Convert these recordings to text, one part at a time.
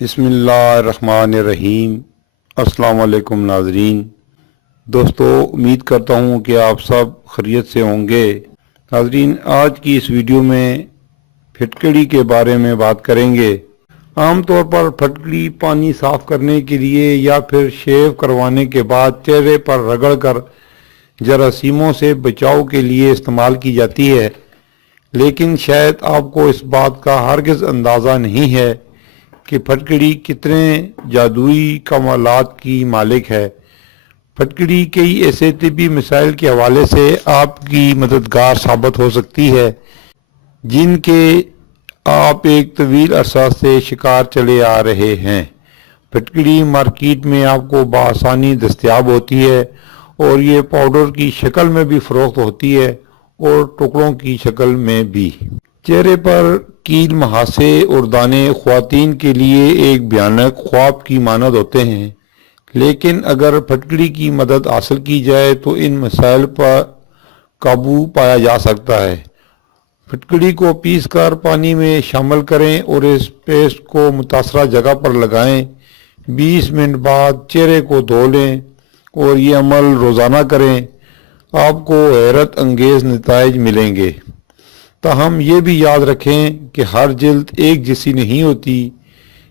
بسم اللہ الرحمن الرحیم۔ السلام علیکم ناظرین۔ دوستو، امید کرتا ہوں کہ آپ سب خیریت سے ہوں گے۔ ناظرین، آج کی اس ویڈیو میں پھٹکڑی کے بارے میں بات کریں گے۔ عام طور پر پھٹکڑی پانی صاف کرنے کے لیے یا پھر شیو کروانے کے بعد چہرے پر رگڑ کر جراثیموں سے بچاؤ کے لیے استعمال کی جاتی ہے، لیکن شاید آپ کو اس بات کا ہرگز اندازہ نہیں ہے کہ پھٹکڑی کتنے جادوئی کمالات کی مالک ہے۔ پھٹکڑی کئی ایسے طبی مسائل کے حوالے سے آپ کی مددگار ثابت ہو سکتی ہے جن کے آپ ایک طویل عرصہ سے شکار چلے آ رہے ہیں۔ پھٹکڑی مارکیٹ میں آپ کو بآسانی دستیاب ہوتی ہے اور یہ پاؤڈر کی شکل میں بھی فروخت ہوتی ہے اور ٹکڑوں کی شکل میں بھی۔ چہرے پر کیل، مہاسے اور دانے خواتین کے لیے ایک بھیانک خواب کی مانند ہوتے ہیں، لیکن اگر پھٹکڑی کی مدد حاصل کی جائے تو ان مسائل پر قابو پایا جا سکتا ہے۔ پھٹکڑی کو پیس کر پانی میں شامل کریں اور اس پیسٹ کو متاثرہ جگہ پر لگائیں۔ 20 منٹ بعد چہرے کو دھو لیں اور یہ عمل روزانہ کریں۔ آپ کو حیرت انگیز نتائج ملیں گے۔ تاہم یہ بھی یاد رکھیں کہ ہر جلد ایک جیسی نہیں ہوتی،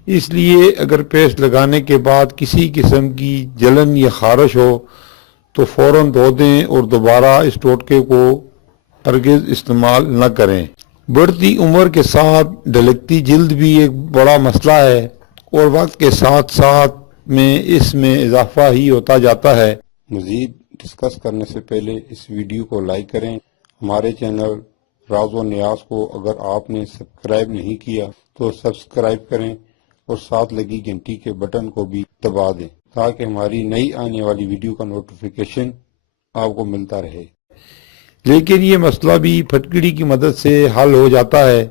اس لیے اگر پیسٹ لگانے کے بعد کسی قسم کی جلن یا خارش ہو تو فوراً دھو دیں اور دوبارہ اس ٹوٹکے کو ہرگز استعمال نہ کریں۔ بڑھتی عمر کے ساتھ ڈھلکتی جلد بھی ایک بڑا مسئلہ ہے اور وقت کے ساتھ ساتھ اس میں اضافہ ہی ہوتا جاتا ہے۔ مزید ڈسکس کرنے سے پہلے اس ویڈیو کو لائک کریں۔ ہمارے چینل راز و نیاز کو اگر آپ نے سبسکرائب نہیں کیا تو سبسکرائب کریں اور ساتھ لگی گھنٹی کے بٹن کو بھی دبا دیں تاکہ ہماری نئی آنے والی ویڈیو کا نوٹیفیکیشن آپ کو ملتا رہے۔ لیکن یہ مسئلہ بھی پھٹکڑی کی مدد سے حل ہو جاتا ہے۔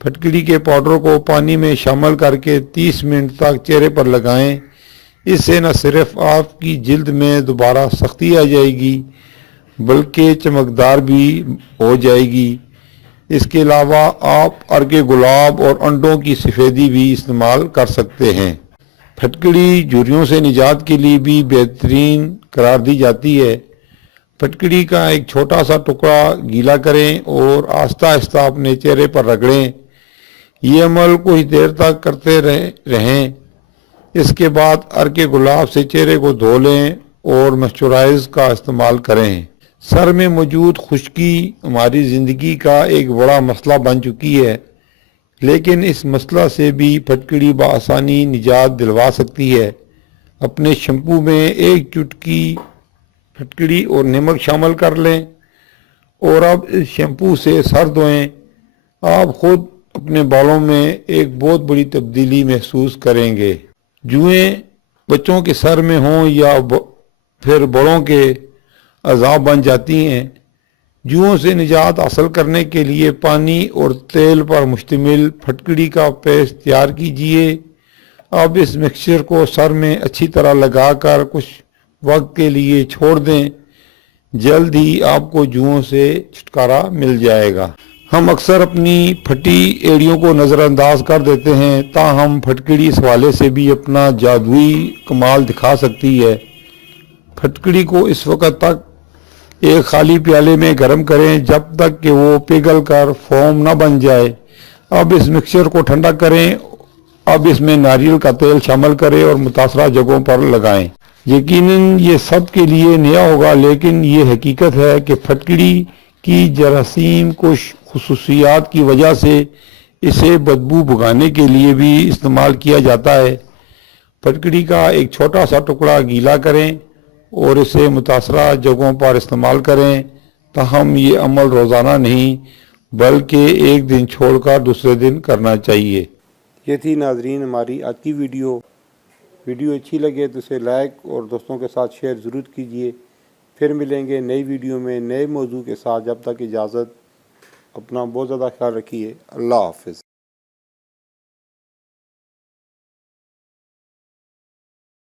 پھٹکڑی کے پاؤڈر کو پانی میں شامل کر کے 30 منٹ تک چہرے پر لگائیں۔ اس سے نہ صرف آپ کی جلد میں دوبارہ سختی آ جائے گی بلکہ چمکدار بھی ہو جائے گی۔ اس کے علاوہ آپ ارگ گلاب اور انڈوں کی سفیدی بھی استعمال کر سکتے ہیں۔ پھٹکڑی جھریوں سے نجات کے لیے بھی بہترین قرار دی جاتی ہے۔ پھٹکڑی کا ایک چھوٹا سا ٹکڑا گیلا کریں اور آہستہ آہستہ اپنے چہرے پر رگڑیں۔ یہ عمل کچھ دیر تک کرتے رہیں۔ اس کے بعد ارگ گلاب سے چہرے کو دھو لیں اور موئسچرائزر کا استعمال کریں۔ سر میں موجود خشکی ہماری زندگی کا ایک بڑا مسئلہ بن چکی ہے، لیکن اس مسئلہ سے بھی پھٹکڑی بآسانی نجات دلوا سکتی ہے۔ اپنے شیمپو میں ایک چٹکی پھٹکڑی اور نمک شامل کر لیں اور اب اس شیمپو سے سر دھوئیں۔ آپ خود اپنے بالوں میں ایک بہت بڑی تبدیلی محسوس کریں گے۔ جوئیں بچوں کے سر میں ہوں یا پھر بڑوں کے عذاب بن جاتی ہیں۔ جوؤں سے نجات حاصل کرنے کے لیے پانی اور تیل پر مشتمل پھٹکڑی کا پیسٹ تیار کیجیے۔ اب اس مکسچر کو سر میں اچھی طرح لگا کر کچھ وقت کے لیے چھوڑ دیں۔ جلد ہی آپ کو جوؤں سے چھٹکارا مل جائے گا۔ ہم اکثر اپنی پھٹی ایڑیوں کو نظر انداز کر دیتے ہیں، تاہم پھٹکڑی اس حوالے سے بھی اپنا جادوئی کمال دکھا سکتی ہے۔ پھٹکڑی کو اس وقت تک ایک خالی پیالے میں گرم کریں جب تک کہ وہ پگھل کر فوم نہ بن جائے۔ اب اس مکسچر کو ٹھنڈا کریں۔ اب اس میں ناریل کا تیل شامل کریں اور متاثرہ جگہوں پر لگائیں۔ یقیناً یہ سب کے لیے نیا ہوگا، لیکن یہ حقیقت ہے کہ پھٹکڑی کی جراثیم کش خصوصیات کی وجہ سے اسے بدبو بھگانے کے لیے بھی استعمال کیا جاتا ہے۔ پھٹکڑی کا ایک چھوٹا سا ٹکڑا گیلا کریں اور اسے متاثرہ جگہوں پر استعمال کریں، تاہم یہ عمل روزانہ نہیں بلکہ ایک دن چھوڑ کر دوسرے دن کرنا چاہیے۔ یہ تھی ناظرین ہماری آج کی ویڈیو اچھی لگے تو اسے لائک اور دوستوں کے ساتھ شیئر ضرور کیجیے۔ پھر ملیں گے نئی ویڈیو میں نئے موضوع کے ساتھ۔ جب تک اجازت، اپنا بہت زیادہ خیال رکھیے۔ اللہ حافظ۔